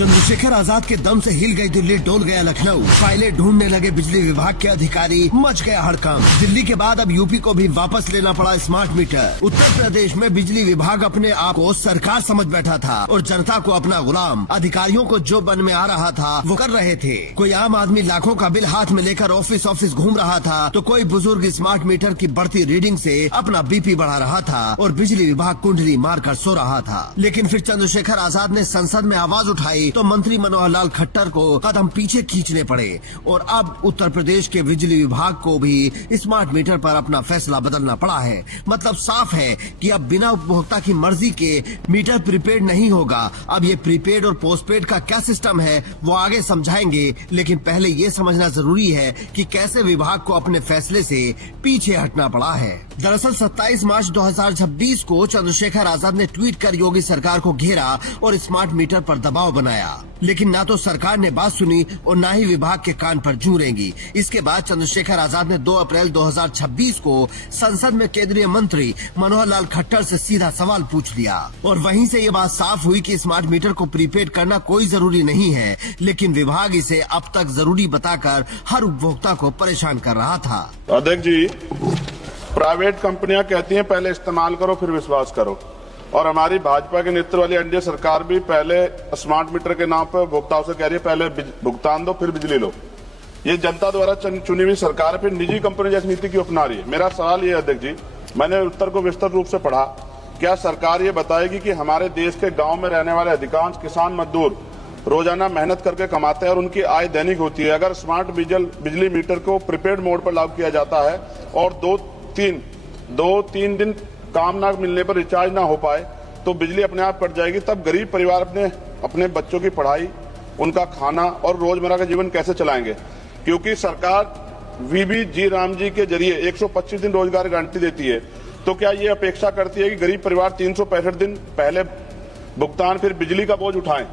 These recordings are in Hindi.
चंद्रशेखर आजाद के दम से हिल गई दिल्ली, डोल गया लखनऊ। फाइलें ढूंढने लगे बिजली विभाग के अधिकारी, मच गया हड़कंप। दिल्ली के बाद अब यूपी को भी वापस लेना पड़ा स्मार्ट मीटर। उत्तर प्रदेश में बिजली विभाग अपने आप को सरकार समझ बैठा था और जनता को अपना गुलाम। अधिकारियों को जो मन में आ रहा था वो कर रहे थे। कोई आम आदमी लाखों का बिल हाथ में लेकर ऑफिस ऑफिस घूम रहा था, तो कोई बुजुर्ग स्मार्ट मीटर की बढ़ती रीडिंग से अपना बीपी बढ़ा रहा था और बिजली विभाग कुंडली मारकर सो रहा था। लेकिन फिर चंद्रशेखर आजाद ने संसद में आवाज उठाई तो मंत्री मनोहर लाल खट्टर को कदम पीछे खींचने पड़े और अब उत्तर प्रदेश के बिजली विभाग को भी स्मार्ट मीटर पर अपना फैसला बदलना पड़ा है। मतलब साफ है कि अब बिना उपभोक्ता की मर्जी के मीटर प्रीपेड नहीं होगा। अब ये प्रीपेड और पोस्टपेड का क्या सिस्टम है वो आगे समझाएंगे, लेकिन पहले ये समझना जरूरी है कि कैसे विभाग को अपने फैसले से पीछे हटना पड़ा है। दरअसल 27 मार्च 2026 को चंद्रशेखर आजाद ने ट्वीट कर योगी सरकार को घेरा और स्मार्ट मीटर पर दबाव बनाया, लेकिन ना तो सरकार ने बात सुनी और ना ही विभाग के कान पर जूं रेंगी। इसके बाद चंद्रशेखर आजाद ने 2 अप्रैल 2026 को संसद में केंद्रीय मंत्री मनोहर लाल खट्टर से सीधा सवाल पूछ लिया और वहीं से ये बात साफ हुई कि स्मार्ट मीटर को प्रीपेड करना कोई जरूरी नहीं है, लेकिन विभाग इसे अब तक जरूरी बताकर हर उपभोक्ता को परेशान कर रहा था। अध्यक्ष जी, प्राइवेट कंपनियां कहती हैं पहले इस्तेमाल करो फिर विश्वास करो, और हमारी भाजपा के नेतृत्व वाली एनडीए सरकार भी पहले स्मार्ट मीटर के नाम पर उपभोक्ताओं से कह रही है पहले भुगतान दो फिर बिजली लो। ये जनता द्वारा चुनी हुई सरकार फिर निजी कंपनी जैसी नीति क्यों अपना रही है? मेरा सवाल ये है अध्यक्ष जी, मैंने उत्तर को विस्तृत रूप से पढ़ा, क्या सरकार ये बताएगी कि हमारे देश के गाँव में रहने वाले अधिकांश किसान मजदूर रोजाना मेहनत करके कमाते हैं और उनकी आय दैनिक होती है। अगर स्मार्ट बिजली मीटर को प्रीपेड मोड पर लागू किया जाता है और दो तीन दिन काम ना मिलने पर रिचार्ज ना हो पाए तो बिजली अपने आप कट जाएगी। तब गरीब परिवार अपने बच्चों की पढ़ाई, उनका खाना और रोजमर्रा का जीवन कैसे चलाएंगे? क्योंकि सरकार वीबी राम जी के जरिए 125 दिन रोजगार गारंटी देती है, तो क्या ये अपेक्षा करती है कि गरीब परिवार 365 दिन पहले भुगतान फिर बिजली का बोझ उठाएं?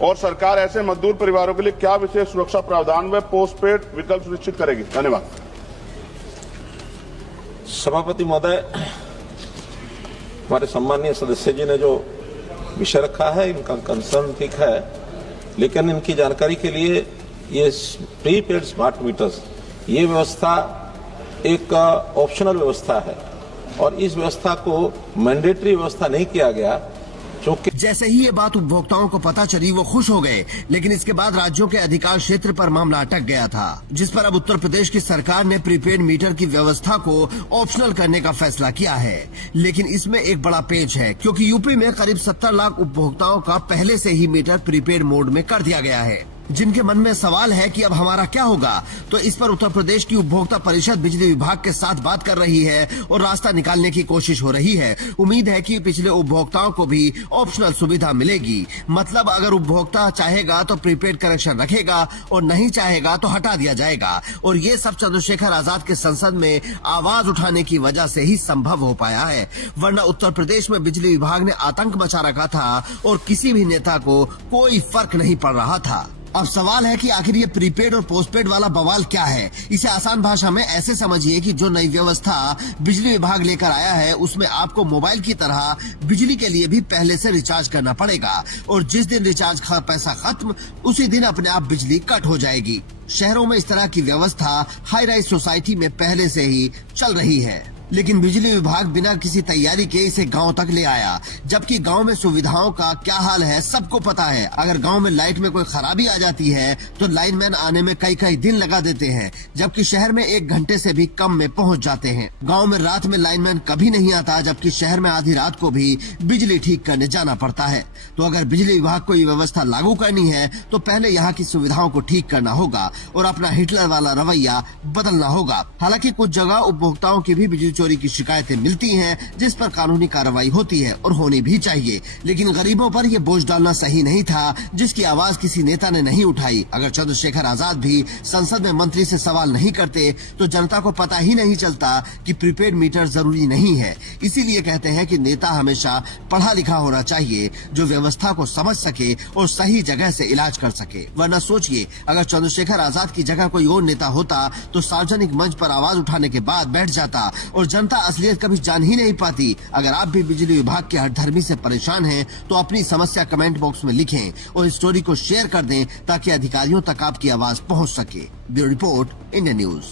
और सरकार ऐसे मजदूर परिवारों के लिए क्या विशेष सुरक्षा प्रावधान व पोस्टपेड विकल्प सुनिश्चित करेगी? धन्यवाद। सभापति महोदय, हमारे सम्मानीय सदस्य जी ने जो विषय रखा है इनका कंसर्न ठीक है, लेकिन इनकी जानकारी के लिए ये प्रीपेड स्मार्ट मीटर्स ये व्यवस्था एक ऑप्शनल व्यवस्था है और इस व्यवस्था को मैंडेटरी व्यवस्था नहीं किया गया। जैसे ही ये बात उपभोक्ताओं को पता चली वो खुश हो गए, लेकिन इसके बाद राज्यों के अधिकार क्षेत्र पर मामला अटक गया था, जिस पर अब उत्तर प्रदेश की सरकार ने प्रीपेड मीटर की व्यवस्था को ऑप्शनल करने का फैसला किया है। लेकिन इसमें एक बड़ा पेच है, क्योंकि यूपी में करीब 70 लाख उपभोक्ताओं का पहले से ही मीटर प्रीपेड मोड में कर दिया गया है। जिनके मन में सवाल है कि अब हमारा क्या होगा, तो इस पर उत्तर प्रदेश की उपभोक्ता परिषद बिजली विभाग के साथ बात कर रही है और रास्ता निकालने की कोशिश हो रही है। उम्मीद है कि पिछले उपभोक्ताओं को भी ऑप्शनल सुविधा मिलेगी। मतलब अगर उपभोक्ता चाहेगा तो प्रीपेड कनेक्शन रखेगा और नहीं चाहेगा तो हटा दिया जाएगा। और ये सब चंद्रशेखर आजाद के संसद में आवाज उठाने की वजह से ही संभव हो पाया है, वरना उत्तर प्रदेश में बिजली विभाग ने आतंक मचा रखा था और किसी भी नेता को कोई फर्क नहीं पड़ रहा था। अब सवाल है कि आखिर ये प्रीपेड और पोस्टपेड वाला बवाल क्या है? इसे आसान भाषा में ऐसे समझिए कि जो नई व्यवस्था बिजली विभाग लेकर आया है उसमें आपको मोबाइल की तरह बिजली के लिए भी पहले से रिचार्ज करना पड़ेगा और जिस दिन रिचार्ज का पैसा खत्म उसी दिन अपने आप बिजली कट हो जाएगी। शहरों में इस तरह की व्यवस्था हाई राइज सोसाइटी में पहले से ही चल रही है, लेकिन बिजली विभाग बिना किसी तैयारी के इसे गांव तक ले आया, जबकि गांव में सुविधाओं का क्या हाल है सबको पता है। अगर गांव में लाइट में कोई खराबी आ जाती है तो लाइनमैन आने में कई दिन लगा देते हैं, जबकि शहर में 1 घंटे से भी कम में पहुंच जाते हैं। गांव में रात में लाइनमैन कभी नहीं आता, जबकि शहर में आधी रात को भी बिजली ठीक करने जाना पड़ता है। तो अगर बिजली विभाग को ये व्यवस्था लागू करनी है तो पहले यहाँ की सुविधाओं को ठीक करना होगा और अपना हिटलर वाला रवैया बदलना होगा। हालांकि कुछ जगह उपभोक्ताओं की भी बिजली चोरी की शिकायतें मिलती हैं, जिस पर कानूनी कार्रवाई होती है और होनी भी चाहिए, लेकिन गरीबों पर यह बोझ डालना सही नहीं था, जिसकी आवाज किसी नेता ने नहीं उठाई। अगर चंद्रशेखर आजाद भी संसद में मंत्री से सवाल नहीं करते तो जनता को पता ही नहीं चलता कि प्रीपेड मीटर जरूरी नहीं है। इसीलिए कहते हैं कि नेता हमेशा पढ़ा लिखा होना चाहिए, जो व्यवस्था को समझ सके और सही जगह से इलाज कर सके। वरना सोचिए, अगर चंद्रशेखर आजाद की जगह कोई और नेता होता तो सार्वजनिक मंच पर आवाज उठाने के बाद बैठ जाता और जनता असलियत कभी जान ही नहीं पाती। अगर आप भी बिजली विभाग के हठधर्मी से परेशान हैं तो अपनी समस्या कमेंट बॉक्स में लिखें और इस स्टोरी को शेयर कर दें ताकि अधिकारियों तक आपकी आवाज पहुंच सके। Bureau report, India news.